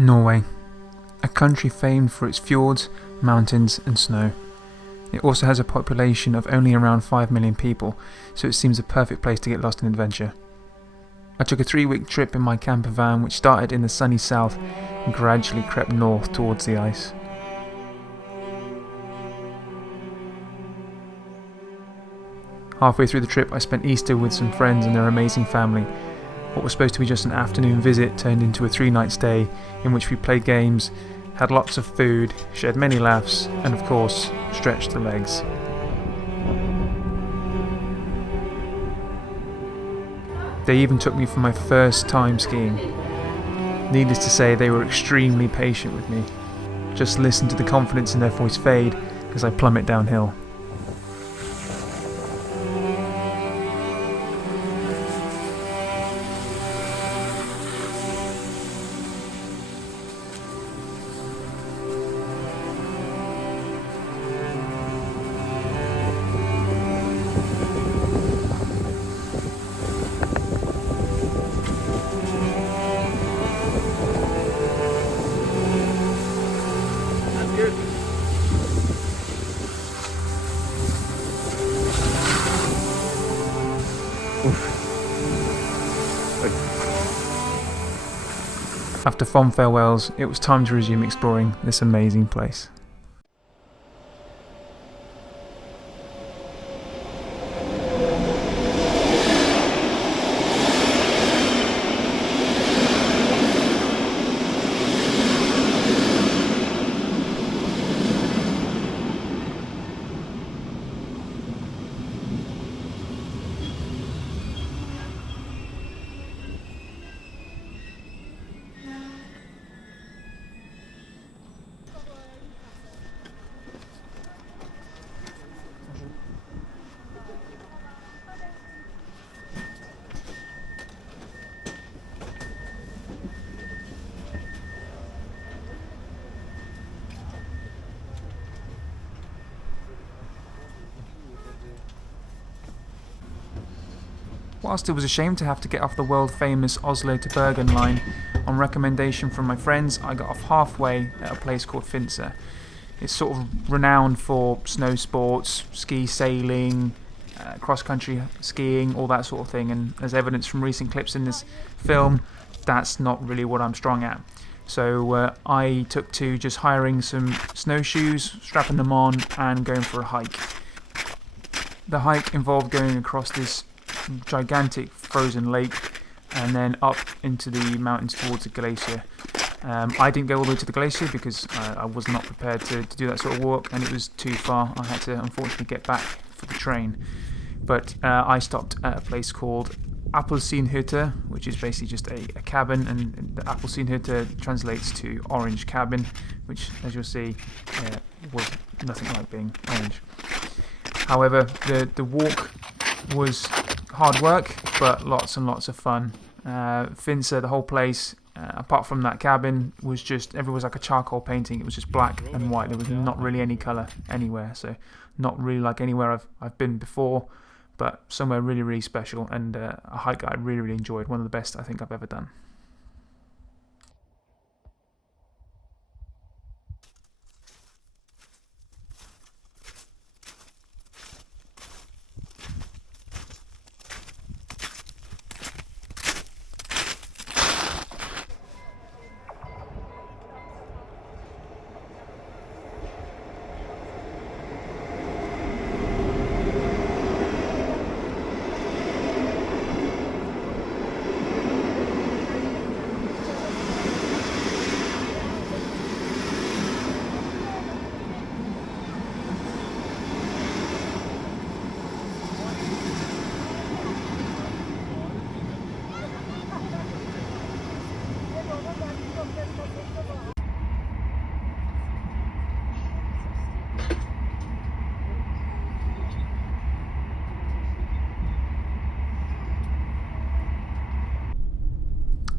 Norway, a country famed for its fjords, mountains and snow. It also has a population of only around 5 million people, so it seems a perfect place to get lost in adventure. I took a 3-week trip in my camper van which started in the sunny south and gradually crept north towards the ice. Halfway through the trip I spent Easter with some friends and their amazing family. What was supposed to be just an afternoon visit turned into a 3-night stay in which we played games, had lots of food, shared many laughs, and of course, stretched the legs. They even took me for my first time skiing. Needless to say, they were extremely patient with me. Just listen to the confidence in their voice fade as I plummet downhill. After fond farewells, it was time to resume exploring this amazing place. Whilst it was a shame to have to get off the world-famous Oslo to Bergen line, on recommendation from my friends, I got off halfway at a place called Finse. It's sort of renowned for snow sports, ski sailing, cross-country skiing, all that sort of thing, and as evidence from recent clips in this film, that's not really what I'm strong at. So I took to just hiring some snowshoes, strapping them on, and going for a hike. The hike involved going across this gigantic frozen lake and then up into the mountains towards the glacier. I didn't go all the way to the glacier because I was not prepared to do that sort of walk, and it was too far. I had to unfortunately get back for the train. But I stopped at a place called Appelsinhytte, which is basically just a cabin, and the Appelsinhytte translates to orange cabin, which, as you'll see, was nothing like being orange. However, the walk was hard work, but lots and lots of fun. Finse, the whole place, apart from that cabin, was just, everything was like a charcoal painting. It was just black and white. There was not really any colour anywhere, so not really like anywhere I've been before, but somewhere really, really special, and a hike I really, really enjoyed. One of the best I think I've ever done.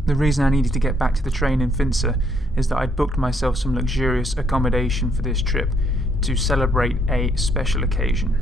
The reason I needed to get back to the train in Finse is that I'd booked myself some luxurious accommodation for this trip to celebrate a special occasion.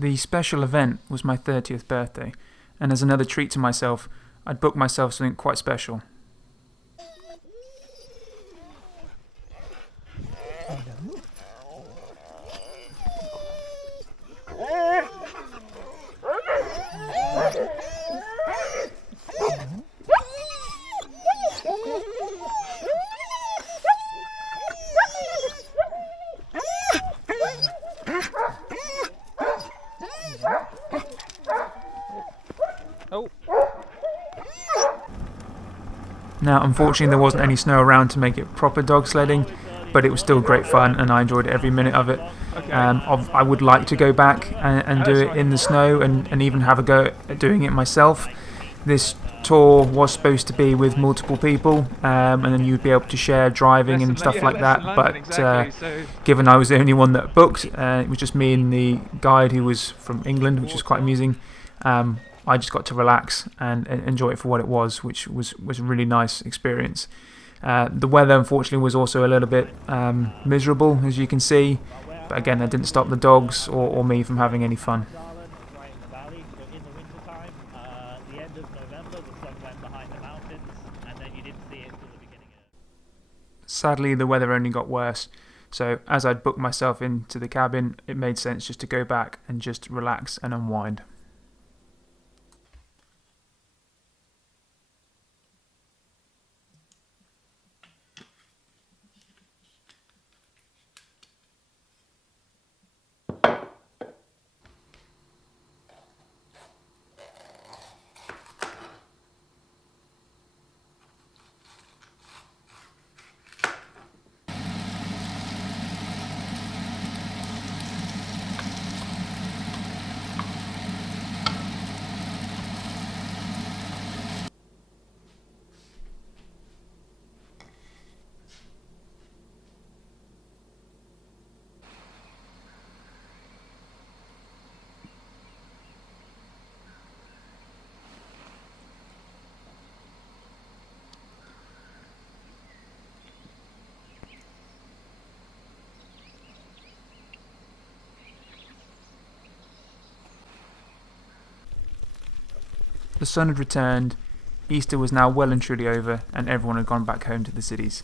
The special event was my 30th birthday, and as another treat to myself, I'd booked myself something quite special. Now, unfortunately, there wasn't any snow around to make it proper dog sledding, but it was still great fun, and I enjoyed every minute of it. I would like to go back and do it in the snow, and even have a go at doing it myself. This tour was supposed to be with multiple people, and then you'd be able to share driving and stuff like that, but given I was the only one that booked, it was just me and the guide who was from England, which was quite amusing. I just got to relax and enjoy it for what it was, which was a really nice experience. The weather, unfortunately, was also a little bit miserable, as you can see, but again, that didn't stop the dogs or me from having any fun. Sadly, the weather only got worse, so as I'd booked myself into the cabin, it made sense just to go back and just relax and unwind. The sun had returned, Easter was now well and truly over, and everyone had gone back home to the cities.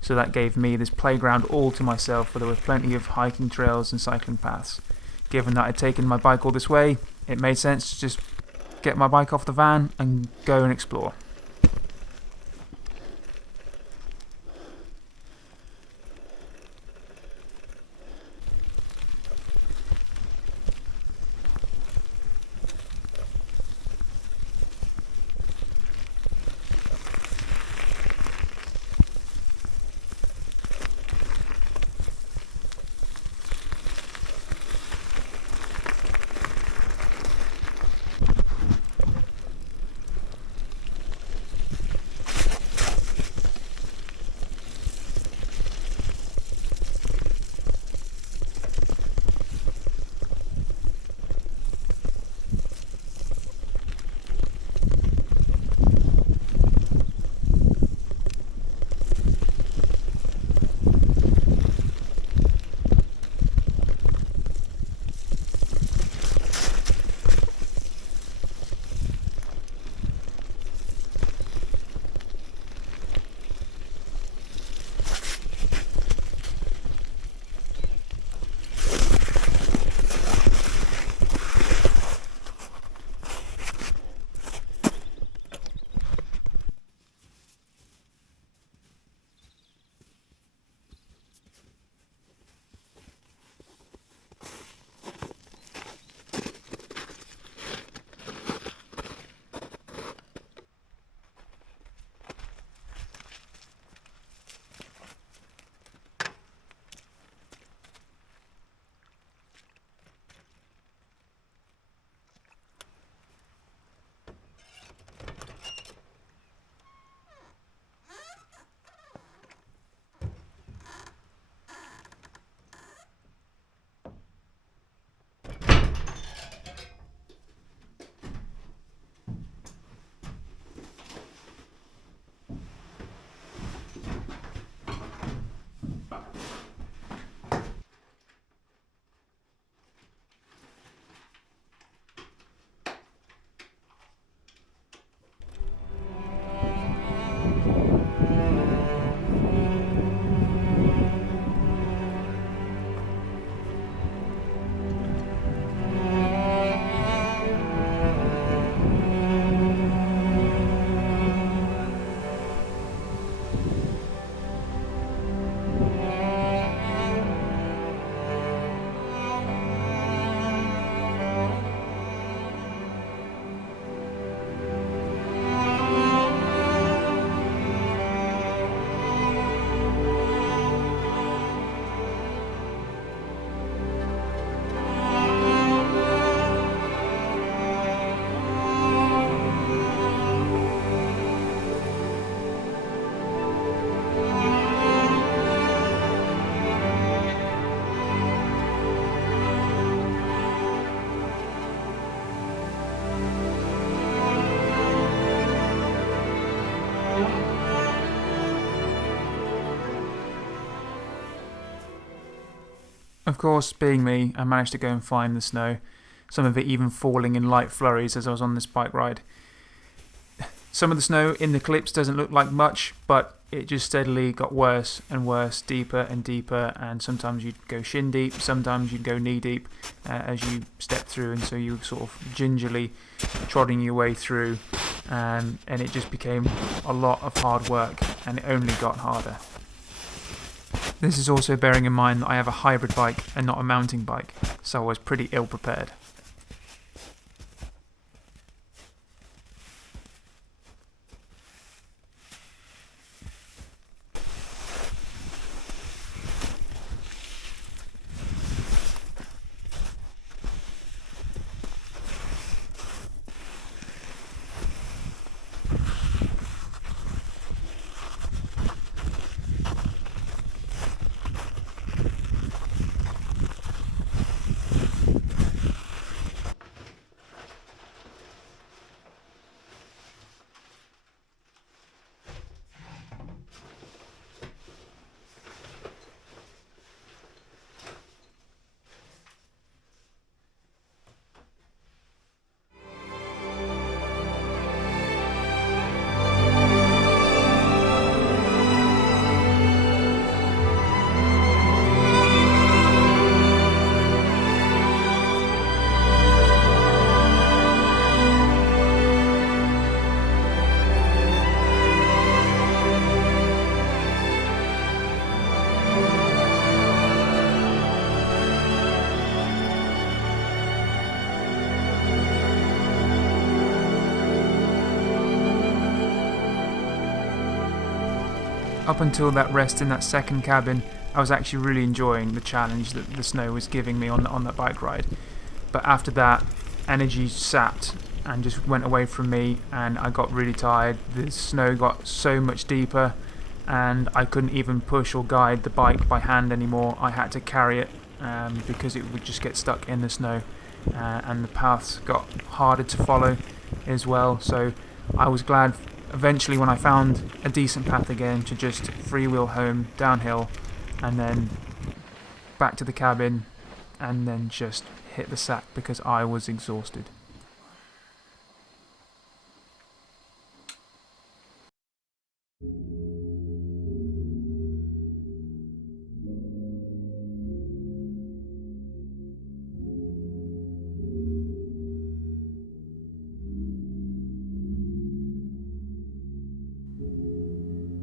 So that gave me this playground all to myself, where there were plenty of hiking trails and cycling paths. Given that I'd taken my bike all this way, it made sense to just get my bike off the van and go and explore. Of course, being me, I managed to go and find the snow, some of it even falling in light flurries as I was on this bike ride. Some of the snow in the clips doesn't look like much, but it just steadily got worse and worse, deeper and deeper, and sometimes you'd go shin deep, sometimes you'd go knee deep as you step through, and so you were sort of gingerly trotting your way through, and it just became a lot of hard work, and it only got harder. This is also bearing in mind that I have a hybrid bike and not a mountain bike, so I was pretty ill prepared. Up until that rest in that second cabin, I was actually really enjoying the challenge that the snow was giving me on that bike ride. But after that, energy sapped and just went away from me, and I got really tired. The snow got so much deeper, and I couldn't even push or guide the bike by hand anymore. I had to carry it because it would just get stuck in the snow, and the paths got harder to follow as well. So I was glad eventually when I found a decent path again to just freewheel home downhill and then back to the cabin and then just hit the sack because I was exhausted.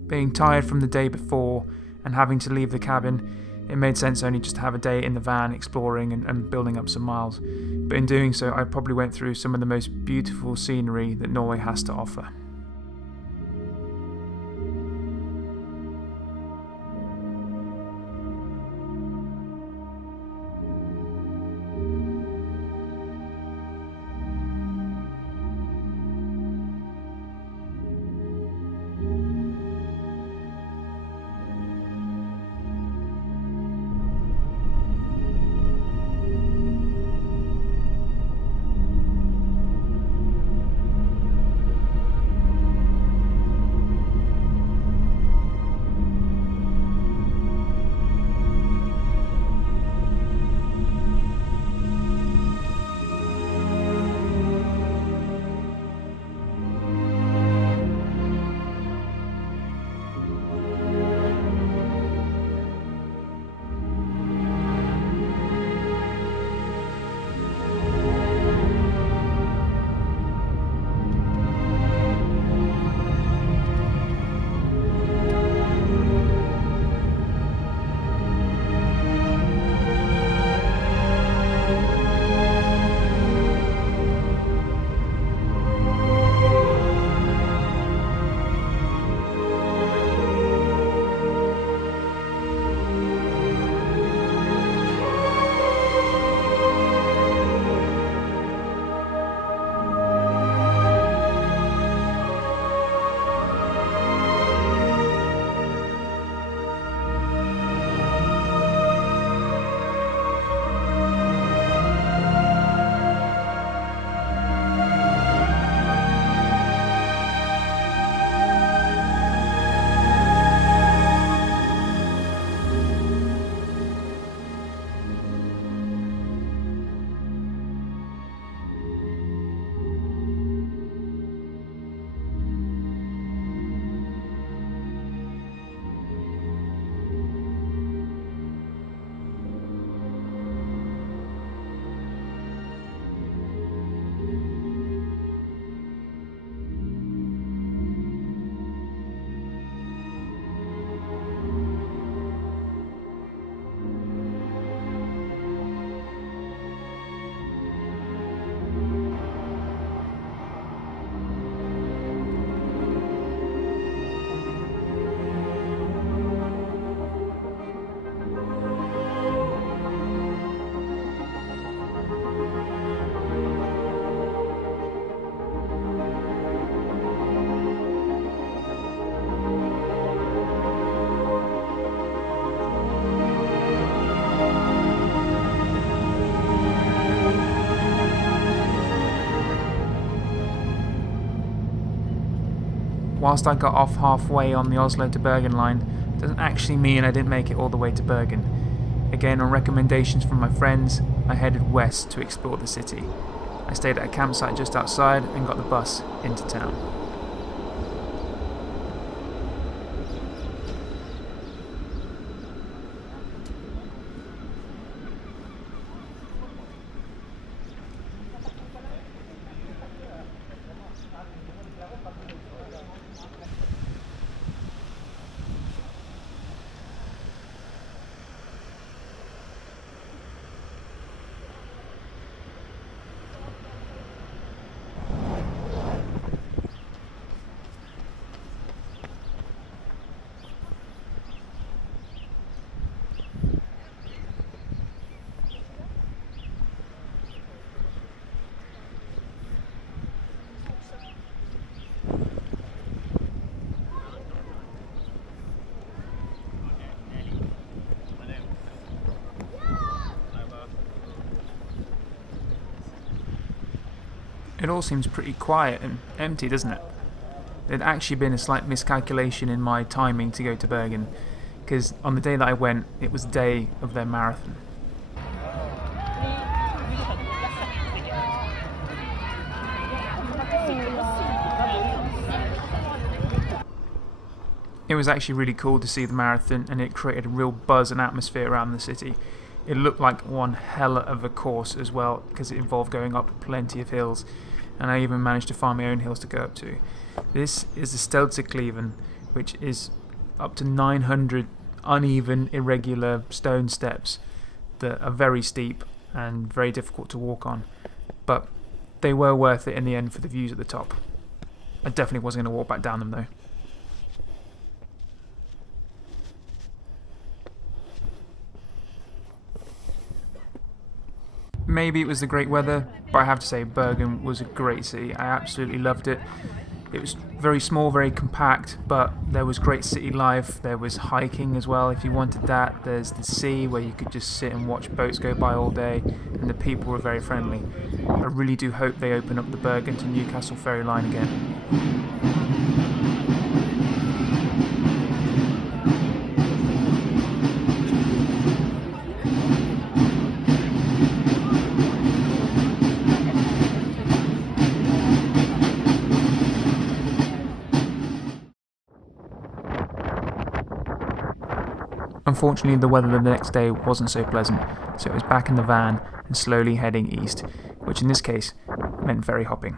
Being tired from the day before and having to leave the cabin, it made sense only just to have a day in the van exploring and building up some miles. But in doing so, I probably went through some of the most beautiful scenery that Norway has to offer. whilst I got off halfway on the Oslo to Bergen line, doesn't actually mean I didn't make it all the way to Bergen. Again, on recommendations from my friends, I headed west to explore the city. I stayed at a campsite just outside and got the bus into town. It all seems pretty quiet and empty, doesn't it? There'd actually been a slight miscalculation in my timing to go to Bergen, because on the day that I went, it was the day of their marathon. It was actually really cool to see the marathon, and it created a real buzz and atmosphere around the city. It looked like one hell of a course as well, because it involved going up plenty of hills, and I even managed to find my own hills to go up to. This is the Stelzekleven, which is up to 900 uneven, irregular stone steps that are very steep and very difficult to walk on, but they were worth it in the end for the views at the top. I definitely wasn't going to walk back down them though. Maybe it was the great weather, but I have to say Bergen was a great city. I absolutely loved it. It was very small, very compact, but there was great city life. There was hiking as well if you wanted that. There's the sea where you could just sit and watch boats go by all day, and the people were very friendly. I really do hope they open up the Bergen to Newcastle ferry line again. Unfortunately, the weather the next day wasn't so pleasant, so it was back in the van and slowly heading east, which in this case meant ferry hopping.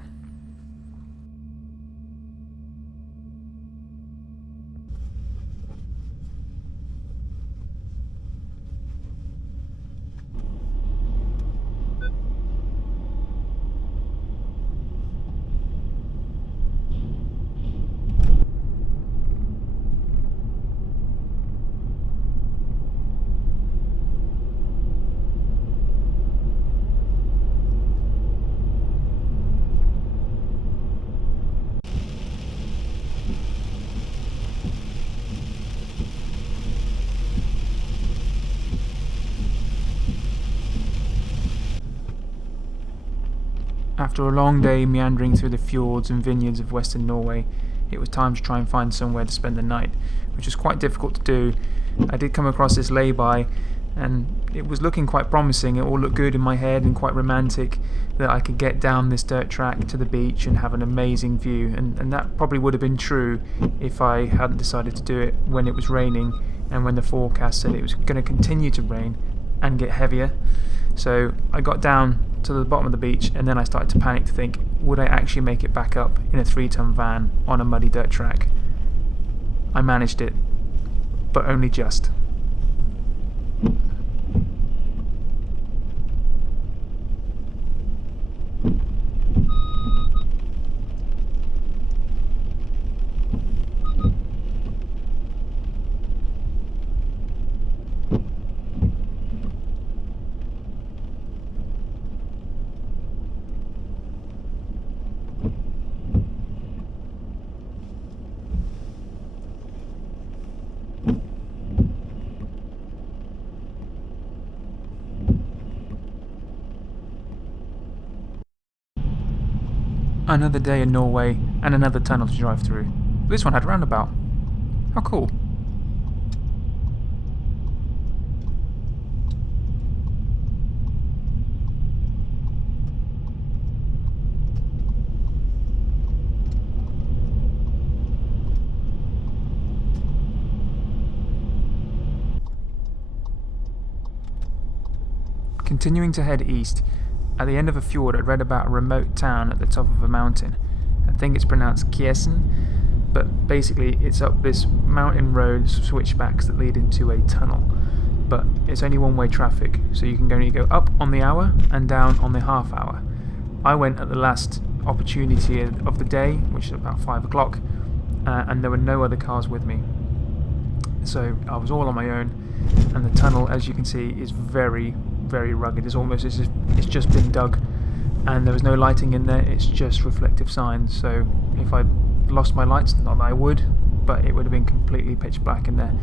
After a long day meandering through the fjords and vineyards of western Norway, it was time to try and find somewhere to spend the night, which was quite difficult to do. I did come across this lay-by, and it was looking quite promising. It all looked good in my head and quite romantic, that I could get down this dirt track to the beach and have an amazing view, and that probably would have been true if I hadn't decided to do it when it was raining and when the forecast said it was going to continue to rain and get heavier. So I got down to the bottom of the beach, and then I started to panic to think, would I actually make it back up in a 3-ton van on a muddy dirt track? I managed it, but only just. Another day in Norway and another tunnel to drive through. this one had a roundabout. How cool. Continuing to head east, at the end of a fjord I'd read about a remote town at the top of a mountain. I think it's pronounced Kiesen, but basically it's up this mountain road switchbacks that lead into a tunnel. But it's only one-way traffic, so you can only go up on the hour and down on the half hour. I went at the last opportunity of the day, which is about 5 o'clock, and there were no other cars with me. So I was all on my own, and the tunnel, as you can see, is very, very rugged. It's almost as if it's just been dug, and there was no lighting in there. It's just reflective signs. So if I lost my lights, not that I would, but it would have been completely pitch black in there,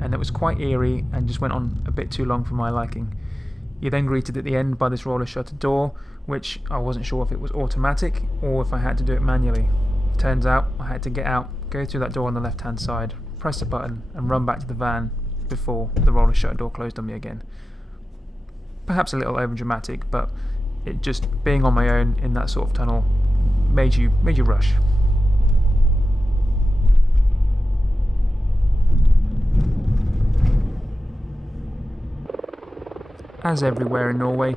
and it was quite eerie and just went on a bit too long for my liking. You're then greeted at the end by this roller shutter door, which I wasn't sure if it was automatic or if I had to do it manually. Turns out I had to get out, go through that door on the left hand side, press a button and run back to the van before the roller shutter door closed on me again. Perhaps a little overdramatic, but it just being on my own in that sort of tunnel made you rush. As everywhere in Norway,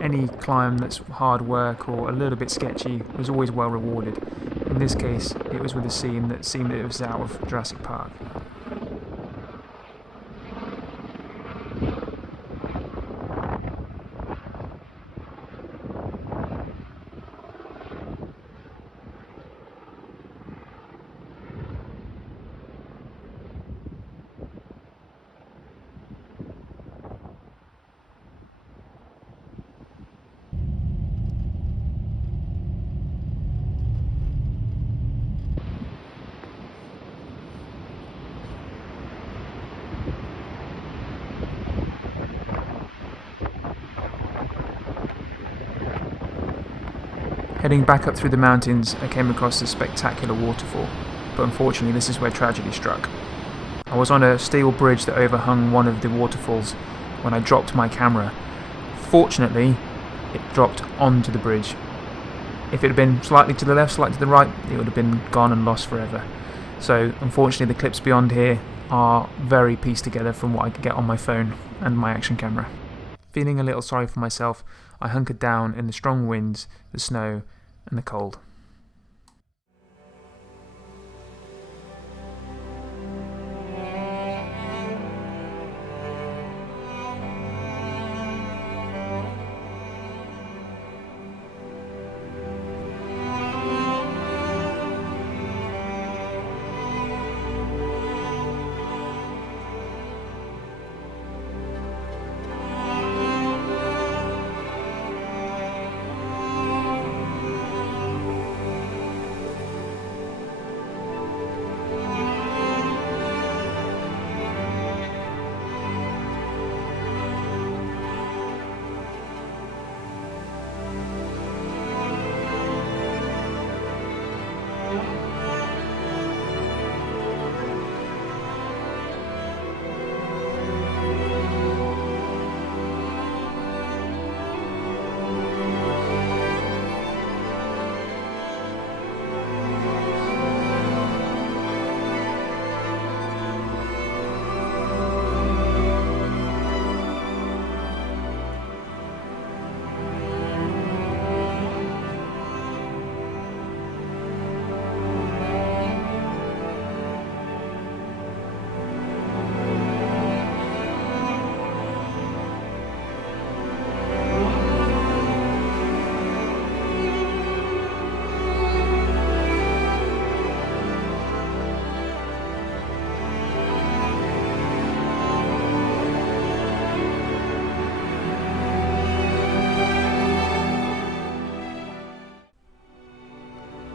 any climb that's hard work or a little bit sketchy was always well rewarded. In this case, it was with a scene that seemed it was out of Jurassic Park. Heading back up through the mountains, I came across this spectacular waterfall, but unfortunately this is where tragedy struck. I was on a steel bridge that overhung one of the waterfalls when I dropped my camera. Fortunately, it dropped onto the bridge. If it had been slightly to the left, slightly to the right, it would have been gone and lost forever. So unfortunately the clips beyond here are very pieced together from what I could get on my phone and my action camera. Feeling a little sorry for myself, I hunkered down in the strong winds, the snow, and the cold.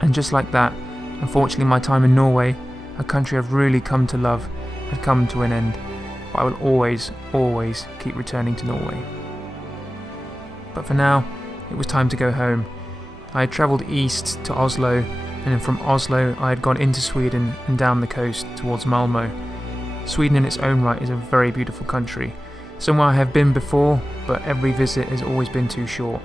And just like that, unfortunately my time in Norway, a country I've really come to love, had come to an end. But I will always, always keep returning to Norway. But for now, it was time to go home. I had travelled east to Oslo and then from Oslo I had gone into Sweden and down the coast towards Malmo. Sweden in its own right is a very beautiful country, somewhere I have been before, but every visit has always been too short.